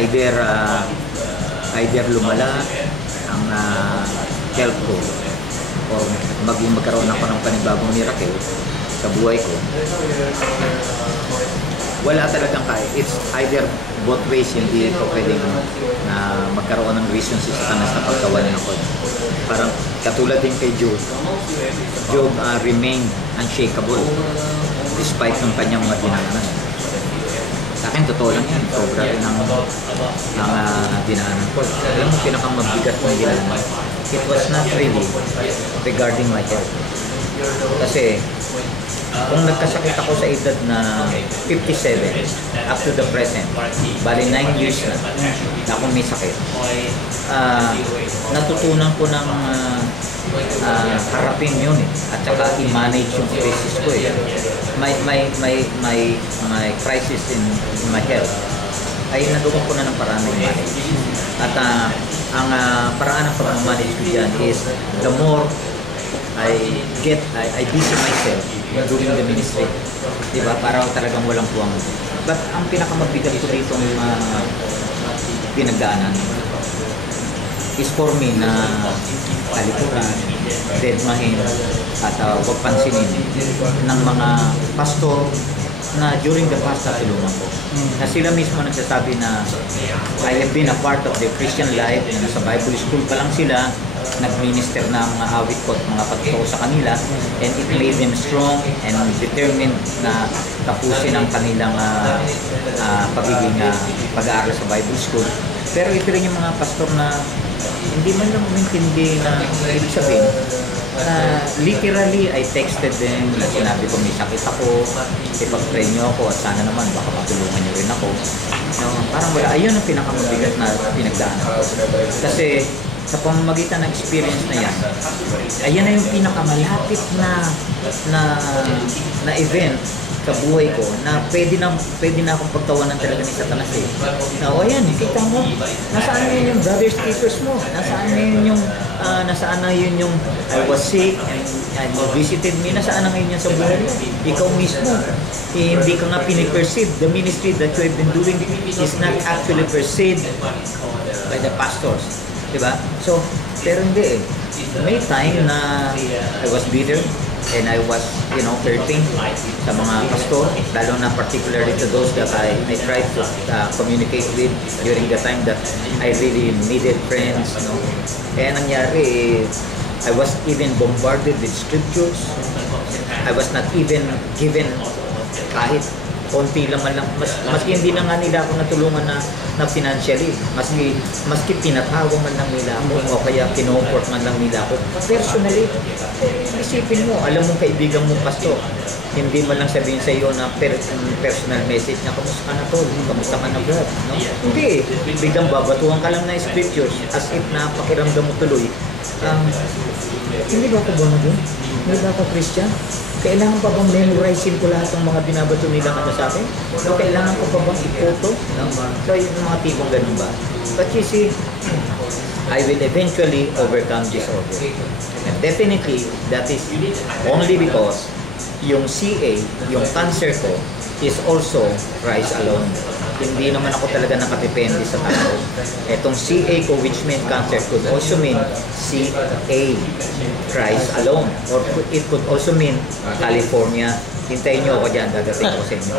either lumala ang health ko o magkaroon ako ng panibagong miracle sa buhay ko. Wala talagang kaya. It's either both ways, hindi ito pwedeng na magkaroon ng reason si Satanas na pagkawalan ako. Parang katulad din kay Job. Job remained unshakable despite ng kanyang mga dinaanan. Sa akin, totoo lang yan. Sobra rin ang dinaanan ko. Alam mo, pinakamabigat ng dinaanan. It was not really regarding my health. Kasi, kung nagkasakit ako sa edad na 57, up to the present, bali 9 years na akong may sakit, natutunan ko ng harapin yun at saka i-manage yung crisis ko my crisis in my health ay natutunan ko na ng paraan na i-manage. At ang paraan ng pag-manage ko dyan is the more I busy myself during the ministry. Diba? Para talagang walang puwang. But ang pinakamabigat ko rito ng pinagdaanan is for me na kalikuran, deadmahin, at huwag pansinin ng mga pastor na during the past natulungan ko. Na sila mismo nagsasabi na I have been a part of their Christian life, na nasa Bible school pa lang sila, nag-minister ng mga awit ko at mga pagtuturo sa kanila, and it made them strong and determined na tapusin ang kanilang pagiging pag-aaral sa Bible school. Pero ito rin yung mga pastor na hindi man lang umintindi na ibig sabihin, literally, I texted them na sinabi ko may sakit ako, ipag-pray nyo ako at sana naman baka matulungan nyo rin ako. No, parang wala, ayun ang pinakamabigat na pinagdaanan ko. Kasi sa pamamagitan ng experience na yan, ayan na yung pinakamalapit na event sa buhay ko na pwede na akong pagtawanan talaga ni Satanas eh. Na, ayan, kita mo, nasaan na yun yung brother's keepers mo? Nasaan na yun yung I was sick and you visited me? Nasaan na ngayon yan sa buhay mo? Ikaw mismo, hindi ka nga piniperceive. The ministry that you have been doing is not actually perceived by the pastors. Diba? So, pero hindi eh. May time na I was bitter and I was, hurting sa mga pastor, lalo na particularly to those that I tried to communicate with during the time that I really needed friends, no? Kaya nangyari, I was even bombarded with scriptures. I was not even given kahit konti lang, maski hindi na nga nila ako natulungan na financially, maski pinatawa man lang nila ako o kaya kinomfort man lang nila ako personally. Isipin mo, alam mong kaibigan mong pastor, hindi man lang sabihin sa iyo na personal message na kamusta ka na tol, kamusta ka na brad, no? Hindi, biglang babatuhan ka lang na scriptures as if na pakiramdam mo tuloy, hindi ba ako born again? Hindi ba ako Christian? Kailangan pa bang memorizein ko lahat ng mga binabato nilang sa akin? So, kailangan ko pa bang ipoto? No? So, yung mga tipong ganun ba? But you see, I will eventually overcome this order. And definitely, that is only because yung CA, yung cancer ko, is also Christ alone. Hindi naman ako talaga nakadepende sa tao. Etong CA ko, which means cancer, could also mean CA, Christ alone. Or it could also mean California. Hintayin nyo ako dyan, dadating ko sa inyo.